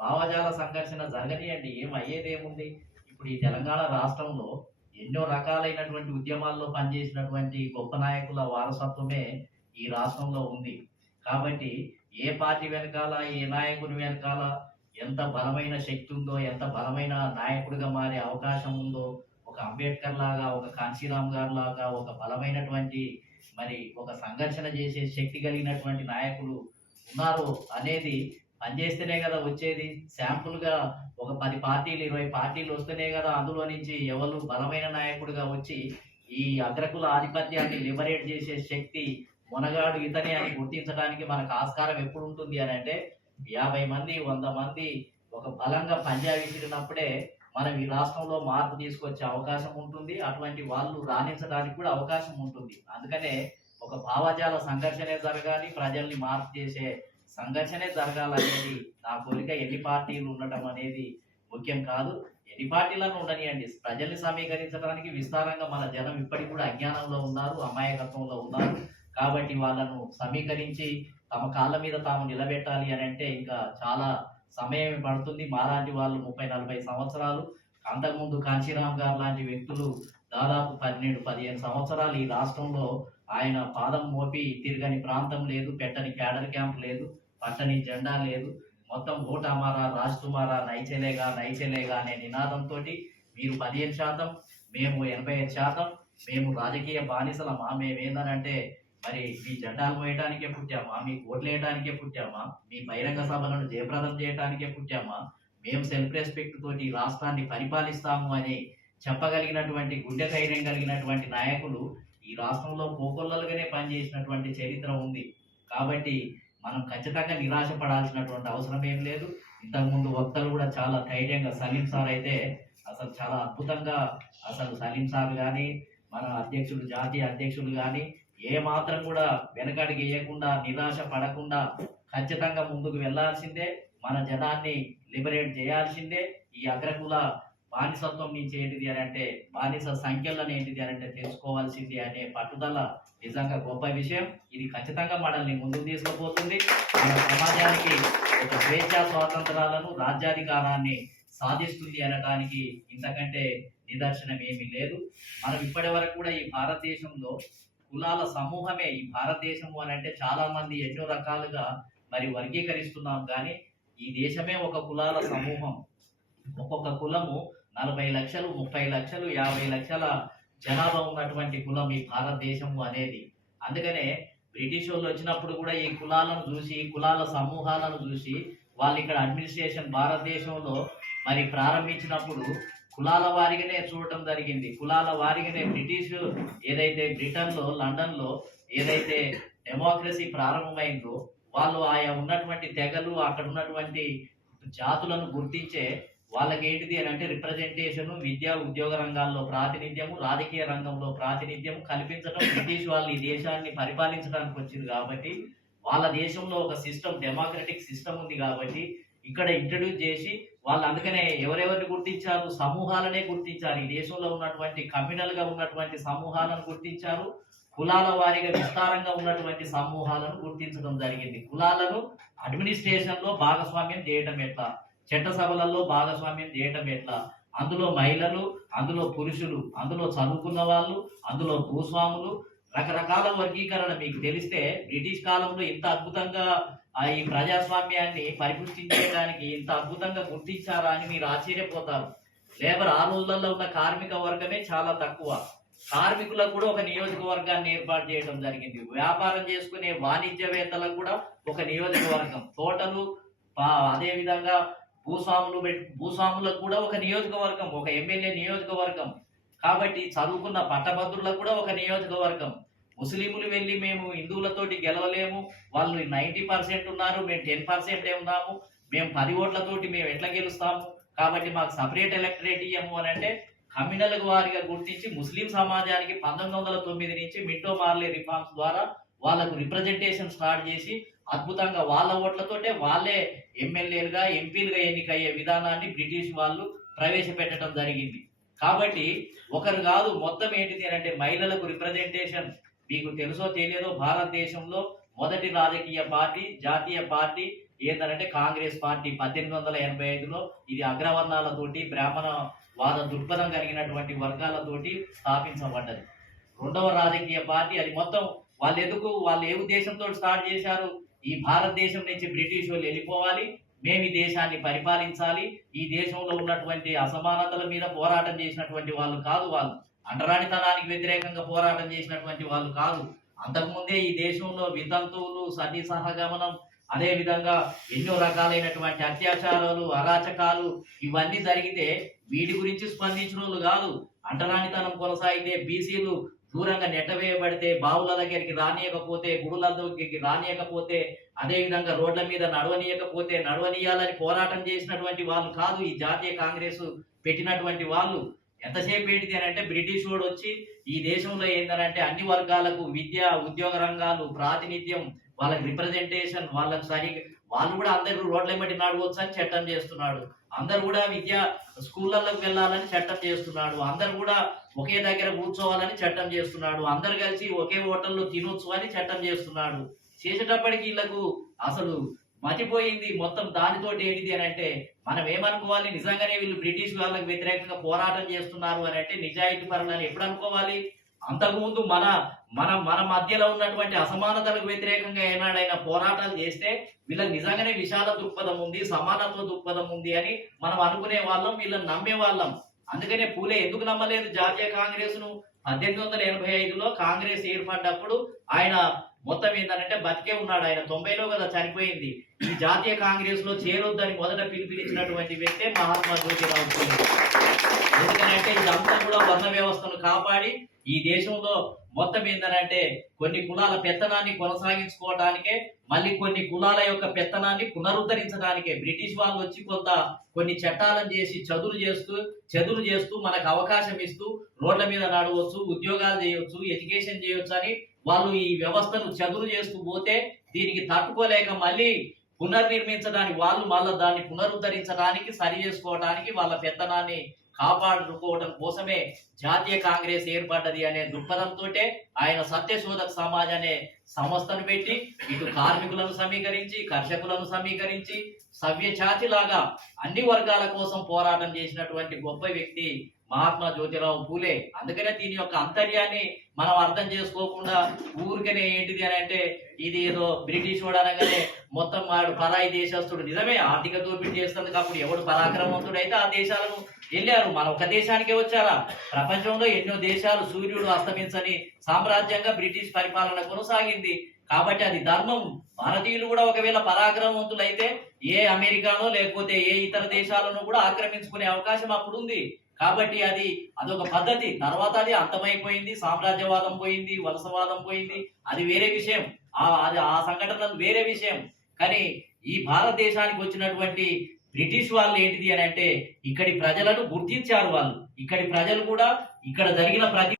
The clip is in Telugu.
భావజాల సంఘర్షణ జరగనియండి ఏం అయ్యేదేముంది? ఇప్పుడు ఈ తెలంగాణ రాష్ట్రంలో ఎన్నో రకాలైనటువంటి ఉద్యమాల్లో పనిచేసినటువంటి గొప్ప నాయకుల వారసత్వమే ఈ రాష్ట్రంలో ఉంది. కాబట్టి ఏ పార్టీ వెనకాల ఏ నాయకుని వెనకాల ఎంత బలమైన శక్తి ఉందో ఎంత బలమైన నాయకుడిగా మారే అవకాశం ఉందో ఒక అంబేద్కర్ లాగా ఒక కాంశీరామ్ గారు లాగా ఒక బలమైనటువంటి మరి ఒక సంఘర్షణ చేసే శక్తి కలిగినటువంటి నాయకులు ఉన్నారు అనేది పనిచేస్తేనే కదా వచ్చేది. శాంపుల్గా ఒక పది పార్టీలు ఇరవై పార్టీలు వస్తేనే కదా అందులో నుంచి ఎవరు బలమైన నాయకుడిగా వచ్చి ఈ అగ్రకుల ఆధిపత్యాన్ని లిబరేట్ చేసే శక్తి మొనగాడు ఇతనే అని గుర్తించడానికి మనకు ఆస్కారం ఎప్పుడు ఉంటుంది అని అంటే యాభై మంది వంద మంది ఒక బలంగా పంజా మనం ఈ రాష్ట్రంలో మార్పు తీసుకొచ్చే అవకాశం ఉంటుంది. అటువంటి వాళ్ళు రాణించడానికి కూడా అవకాశం ఉంటుంది. అందుకనే ఒక భావజాల సంఘర్షణే జరగాలి ప్రజల్ని మార్పు చేసే సంఘర్షణే జరగాలనేది నా కోరిక. ఎన్ని పార్టీలు ఉండటం అనేది ముఖ్యం కాదు. ఎన్ని పార్టీలను ఉండనియండి. ప్రజల్ని సమీకరించడానికి విస్తారంగా మన జనం ఇప్పటికి కూడా అజ్ఞానంలో ఉన్నారు అమాయకత్వంలో ఉన్నారు. కాబట్టి వాళ్ళను సమీకరించి తమ కాళ్ళ మీద తాము నిలబెట్టాలి అని అంటే ఇంకా చాలా సమయం పడుతుంది. మాలాంటి వాళ్ళు ముప్పై నలభై సంవత్సరాలు. అంతకుముందు కాంచీరామ్ గారు లాంటి వ్యక్తులు దాదాపు పన్నెండు పదిహేను సంవత్సరాలు ఈ రాష్ట్రంలో ఆయన పాదం మోపి తిరగని ప్రాంతం లేదు పెట్టని క్యాడర్ క్యాంప్ లేదు. పట్టని జెండా లేదు. మొత్తం ఓట్ అమారా రాజ్ తుమారా నైచెలేగా నైచెలేగా అనే నినాదంతో మీరు పదిహేను శాతం మేము ఎనభై ఐదు శాతం మేము రాజకీయ బానిసలమా మేమేందనంటే మరి మీ జెండాలు మోయటానికే పుట్టామా మీ ఓట్లు వేయడానికే పుట్టామా మీ బహిరంగ సభలను జయప్రదం చేయడానికే పుట్టామా మేము సెల్ఫ్ రెస్పెక్ట్ తోటి ఈ రాష్ట్రాన్ని పరిపాలిస్తాము అని చెప్పగలిగినటువంటి గుండె ధైర్యం కలిగినటువంటి నాయకులు ఈ రాష్ట్రంలో పోకొల్లలుగానే పనిచేసినటువంటి చరిత్ర ఉంది. కాబట్టి మనం ఖచ్చితంగా నిరాశ పడాల్సినటువంటి అవసరం ఏం లేదు. ఇంతకుముందు వక్తలు కూడా చాలా ధైర్యంగా సలీం సార్ అయితే అసలు చాలా అద్భుతంగా అసలు సలీం సార్ కానీ మన అధ్యక్షుడు జాతీయ అధ్యక్షుడు కానీ ఏ మాత్రం కూడా వెనకడికి వేయకుండా నిరాశ పడకుండా ఖచ్చితంగా ముందుకు వెళ్ళాల్సిందే మన జనాన్ని లిబరేట్ చేయాల్సిందే. ఈ అగ్రకుల బానిసత్వం నుంచి ఏంటిది అని అంటే బానిస సంఖ్యలను ఏంటిది అని అంటే తెలుసుకోవాల్సింది అనే పట్టుదల నిజంగా గొప్ప విషయం. ఇది ఖచ్చితంగా మనల్ని ముందుకు తీసుకుపోతుంది. మన సమాజానికి ఒక స్వేచ్ఛ స్వాతంత్రాలను రాజ్యాధికారాన్ని సాధిస్తుంది అనడానికి ఇంతకంటే నిదర్శనం ఏమీ లేదు. మనం ఇప్పటి వరకు కూడా ఈ భారతదేశంలో కులాల సమూహమే ఈ భారతదేశము అని అంటే చాలా మంది ఎన్నో రకాలుగా మరి వర్గీకరిస్తున్నాం. కానీ ఈ దేశమే ఒక కులాల సమూహం. ఒక్కొక్క కులము నలభై లక్షలు ముప్పై లక్షలు యాభై లక్షల జనాభా ఉన్నటువంటి కులం ఈ భారతదేశము అనేది. అందుకనే బ్రిటిష్ వాళ్ళు వచ్చినప్పుడు కూడా ఈ కులాలను చూసి కులాల సమూహాలను చూసి వాళ్ళు ఇక్కడ అడ్మినిస్ట్రేషన్ భారతదేశంలో మరి ప్రారంభించినప్పుడు కులాల వారిగానే చూడటం జరిగింది. కులాల వారిగానే బ్రిటిష్ ఏదైతే బ్రిటన్లో లండన్లో ఏదైతే డెమోక్రసీ ప్రారంభమైందో వాళ్ళు ఆయా ఉన్నటువంటి తెగలు అక్కడ ఉన్నటువంటి జాతులను గుర్తించే వాళ్ళకి ఏంటిది అని అంటే రిప్రజెంటేషన్ విద్యా ఉద్యోగ రంగాల్లో ప్రాతినిధ్యము రాజకీయ రంగంలో ప్రాతినిధ్యం కల్పించడం బ్రిటిష్ వాళ్ళు ఈ దేశాన్ని పరిపాలించడానికి వచ్చింది కాబట్టి వాళ్ళ దేశంలో ఒక సిస్టమ్ డెమోక్రటిక్ సిస్టమ్ ఉంది కాబట్టి ఇక్కడ ఇంట్రడ్యూస్ చేసి వాళ్ళు అందుకనే ఎవరెవరిని గుర్తించారు? సమూహాలనే గుర్తించారు. ఈ దేశంలో ఉన్నటువంటి కమ్యూనల్గా ఉన్నటువంటి సమూహాలను గుర్తించారు. కులాల వారీగా విస్తారంగా ఉన్నటువంటి సమూహాలను గుర్తించడం జరిగింది. కులాలను అడ్మినిస్ట్రేషన్లో భాగస్వామ్యం చేయడం ఎట్లా? చట్టసభలలో భాగస్వామ్యం చేయటం ఎట్లా? అందులో మహిళలు అందులో పురుషులు అందులో చదువుకున్న వాళ్ళు అందులో భూస్వాములు రకరకాల వర్గీకరణ మీకు తెలిస్తే బ్రిటిష్ కాలంలో ఇంత అద్భుతంగా ఈ ప్రజాస్వామ్యాన్ని పరిపుష్టించడానికి ఇంత అద్భుతంగా గుర్తించారా అని మీరు ఆశ్చర్యపోతారు. లేబర్ ఆ రోజులలో ఉన్న కార్మిక వర్గమే చాలా తక్కువ. కార్మికులకు కూడా ఒక నియోజకవర్గాన్ని ఏర్పాటు చేయడం జరిగింది. వ్యాపారం చేసుకునే వాణిజ్యవేత్తలకు కూడా ఒక నియోజకవర్గం. తోటలు అదేవిధంగా అదే విధంగా భూస్వాములు భూస్వాములకు కూడా ఒక నియోజకవర్గం ఒక ఎమ్మెల్యే నియోజకవర్గం. కాబట్టి చదువుకున్న పట్టభద్రులకు కూడా ఒక నియోజకవర్గం. ముస్లింలు వెళ్ళి మేము హిందువులతోటి గెలవలేము. వాళ్ళు నైంటీ పర్సెంట్ ఉన్నారు మేము టెన్ పర్సెంటే ఉన్నాము. మేము పది ఓట్లతోటి మేము ఎట్లా గెలుస్తాము? కాబట్టి మాకు సపరేట్ ఎలక్టరేట్ ఇయ్యము అని అంటే కమ్యూనల్ వారిగా గుర్తించి ముస్లిం సమాజానికి పంతొమ్మిది వందల తొమ్మిది నుంచి మిట్టో మార్లే రిఫార్మ్స్ ద్వారా వాళ్ళకు రిప్రజెంటేషన్ స్టార్ట్ చేసి అద్భుతంగా వాళ్ళ ఓట్లతోటే వాళ్ళే ఎమ్మెల్యేలుగా ఎంపీలుగా ఎన్నికయ్యే విధానాన్ని బ్రిటిష్ వాళ్ళు ప్రవేశపెట్టడం జరిగింది. కాబట్టి ఒకరు కాదు మొత్తం ఏంటిది అంటే మహిళలకు రిప్రజెంటేషన్ మీకు తెలుసో తెలియదో భారతదేశంలో మొదటి రాజకీయ పార్టీ జాతీయ పార్టీ ఏంటంటే కాంగ్రెస్ పార్టీ. పద్దెనిమిది వందల ఎనభై ఐదులో ఇది అగ్రవర్ణాలతోటి బ్రాహ్మణ వాద దృక్పథం కలిగినటువంటి వర్గాలతోటి స్థాపించబడ్డది. రెండవ రాజకీయ పార్టీ అది మొత్తం వాళ్ళు ఎందుకు వాళ్ళు ఏ ఉద్దేశంతో స్టార్ట్ చేశారు? ఈ భారతదేశం నుంచి బ్రిటిష్ వాళ్ళు వెళ్ళిపోవాలి. మేము ఈ దేశాన్ని పరిపాలించాలి. ఈ దేశంలో ఉన్నటువంటి అసమానతల మీద పోరాటం చేసినటువంటి వాళ్ళు కాదు వాళ్ళు. అంటరానితనానికి వ్యతిరేకంగా పోరాటం చేసినటువంటి వాళ్ళు కాదు. అంతకుముందే ఈ దేశంలో వితంతువులు సతీ సహగమనం అదే విధంగా ఎన్నో రకాలైనటువంటి అత్యాచారాలు అరాచకాలు ఇవన్నీ జరిగితే వీటి గురించి స్పందించిన వాళ్ళు కాదు. అంటరానితనం కొనసాగితే బీసీలు దూరంగా నెట్టవేయబడితే బావుల దగ్గరికి రానియకపోతే గుడుల దగ్గరికి రానియకపోతే అదేవిధంగా రోడ్ల మీద నడవనీయకపోతే నడవనీయాలని పోరాటం చేసినటువంటి వాళ్ళు కాదు ఈ జాతీయ కాంగ్రెస్ పెట్టినటువంటి వాళ్ళు. ఎంతసేపు ఏంటిది అని అంటే బ్రిటిష్ వాడు వచ్చి ఈ దేశంలో ఏంటంటే అన్ని వర్గాలకు విద్య ఉద్యోగ రంగాలు ప్రాతినిధ్యం వాళ్ళకి రిప్రజెంటేషన్ వాళ్ళకి సరి వాళ్ళు కూడా అందరూ రోడ్ల వెంబడి నడవచ్చు అని చట్టం చేస్తున్నాడు. అందరు కూడా విద్య స్కూళ్ళలోకి వెళ్ళాలని చట్టం చేస్తున్నాడు. అందరు కూడా ఒకే దగ్గర కూర్చోవాలని చట్టం చేస్తున్నాడు. అందరు కలిసి ఒకే హోటల్లో తినొచ్చు అని చట్టం చేస్తున్నాడు. చేసేటప్పటికి వీళ్ళకు అసలు మతిపోయింది మొత్తం దానితోటి ఏంటిది అని అంటే మనం ఏమనుకోవాలి? నిజంగానే వీళ్ళు బ్రిటిష్ వాళ్ళకి వ్యతిరేకంగా పోరాటం చేస్తున్నారు అని అంటే నిజాయితీ పరులని ఎప్పుడు అనుకోవాలి? అంతకుముందు మన మన మన మధ్యలో ఉన్నటువంటి అసమానతలకు వ్యతిరేకంగా ఏనాడైనా పోరాటాలు చేస్తే వీళ్ళకి నిజంగానే విశాల దృక్పథం ఉంది సమానత్వ దృక్పథం ఉంది అని మనం అనుకునే వాళ్ళం వీళ్ళని నమ్మే వాళ్ళం. అందుకనే పూలే ఎందుకు నమ్మలేదు జాతీయ కాంగ్రెస్ను పద్దెనిమిది వందల ఎనభై ఐదులో కాంగ్రెస్ ఏర్పడ్డప్పుడు ఆయన మొత్తం ఏంటంటే బతికే ఉన్నాడు ఆయన. తొంభైలో కదా చనిపోయింది. ఈ జాతీయ కాంగ్రెస్లో చేరొద్దని మొదట పిలుపునిచ్చినటువంటి వ్యక్తే మహాత్మా జ్యోతిరావు పూలే. అంటే ఇదంతా కూడా వర్ణ వ్యవస్థను కాపాడి ఈ దేశంలో మొత్తం ఏంటంటే కొన్ని కులాల పెత్తనాన్ని కొనసాగించుకోవడానికే మళ్ళీ కొన్ని కులాల యొక్క పెత్తనాన్ని పునరుద్ధరించడానికే బ్రిటిష్ వాళ్ళు వచ్చి కొంత కొన్ని చట్టాలను చేసి చదువులు చేస్తూ చదువులు చేస్తూ మనకు అవకాశం ఇస్తూ రోడ్ల మీద నడవచ్చు ఉద్యోగాలు చేయవచ్చు ఎడ్యుకేషన్ చేయవచ్చు అని వాళ్ళు ఈ వ్యవస్థను చదువు చేస్తూ పోతే దీనికి తట్టుకోలేక మళ్ళీ పునర్నిర్మించడానికి వాళ్ళు మళ్ళీ దాన్ని పునరుద్ధరించడానికి సరి చేసుకోవడానికి వాళ్ళ పెత్తనాన్ని కాపాడుకోవడం కోసమే జాతీయ కాంగ్రెస్ ఏర్పడ్డది అనే దృక్పథంతో ఆయన సత్యశోధక సమాజ్ అనే సంస్థను పెట్టి ఇటు కార్మికులను సమీకరించి కర్షకులను సమీకరించి సవ్యఛాతి లాగా అన్ని వర్గాల కోసం పోరాటం చేసినటువంటి గొప్ప వ్యక్తి మహాత్మా జ్యోతిరావు పూలే. అందుకనే దీని యొక్క అంతర్యాన్ని మనం అర్థం చేసుకోకుండా ఊరికనే ఏంటిది అని అంటే ఇది ఏదో బ్రిటిష్ వాడు అనగానే మొత్తం వాడు పరాయి దేశస్తుడు నిజమే ఆర్థిక దోపిడీ చేస్తుంది కాబట్టి ఎవడు పరాక్రమవంతుడు అయితే ఆ దేశాలను వెళ్ళారు. మన ఒక దేశానికే వచ్చారా? ప్రపంచంలో ఎన్నో దేశాలు సూర్యుడు అస్తమించని సామ్రాజ్యంగా బ్రిటిష్ పరిపాలన కొనసాగింది. కాబట్టి అది ధర్మం. భారతీయులు కూడా ఒకవేళ పరాక్రమవంతులైతే ఏ అమెరికానో లేకపోతే ఏ ఇతర దేశాలను కూడా ఆక్రమించుకునే అవకాశం అప్పుడు ఉంది కాబట్టి అది అదొక పద్ధతి. తర్వాత అది అంతమైపోయింది. సామ్రాజ్యవాదం పోయింది వలసవాదం పోయింది. అది వేరే విషయం. ఆ అది ఆ సంఘటనలు వేరే విషయం. కానీ ఈ భారతదేశానికి వచ్చినటువంటి బ్రిటిష్ వాళ్ళు ఏంటిది అని అంటే ఇక్కడి ప్రజలను గుర్తించారు వాళ్ళు. ఇక్కడి ప్రజలు కూడా ఇక్కడ జరిగిన ప్రతి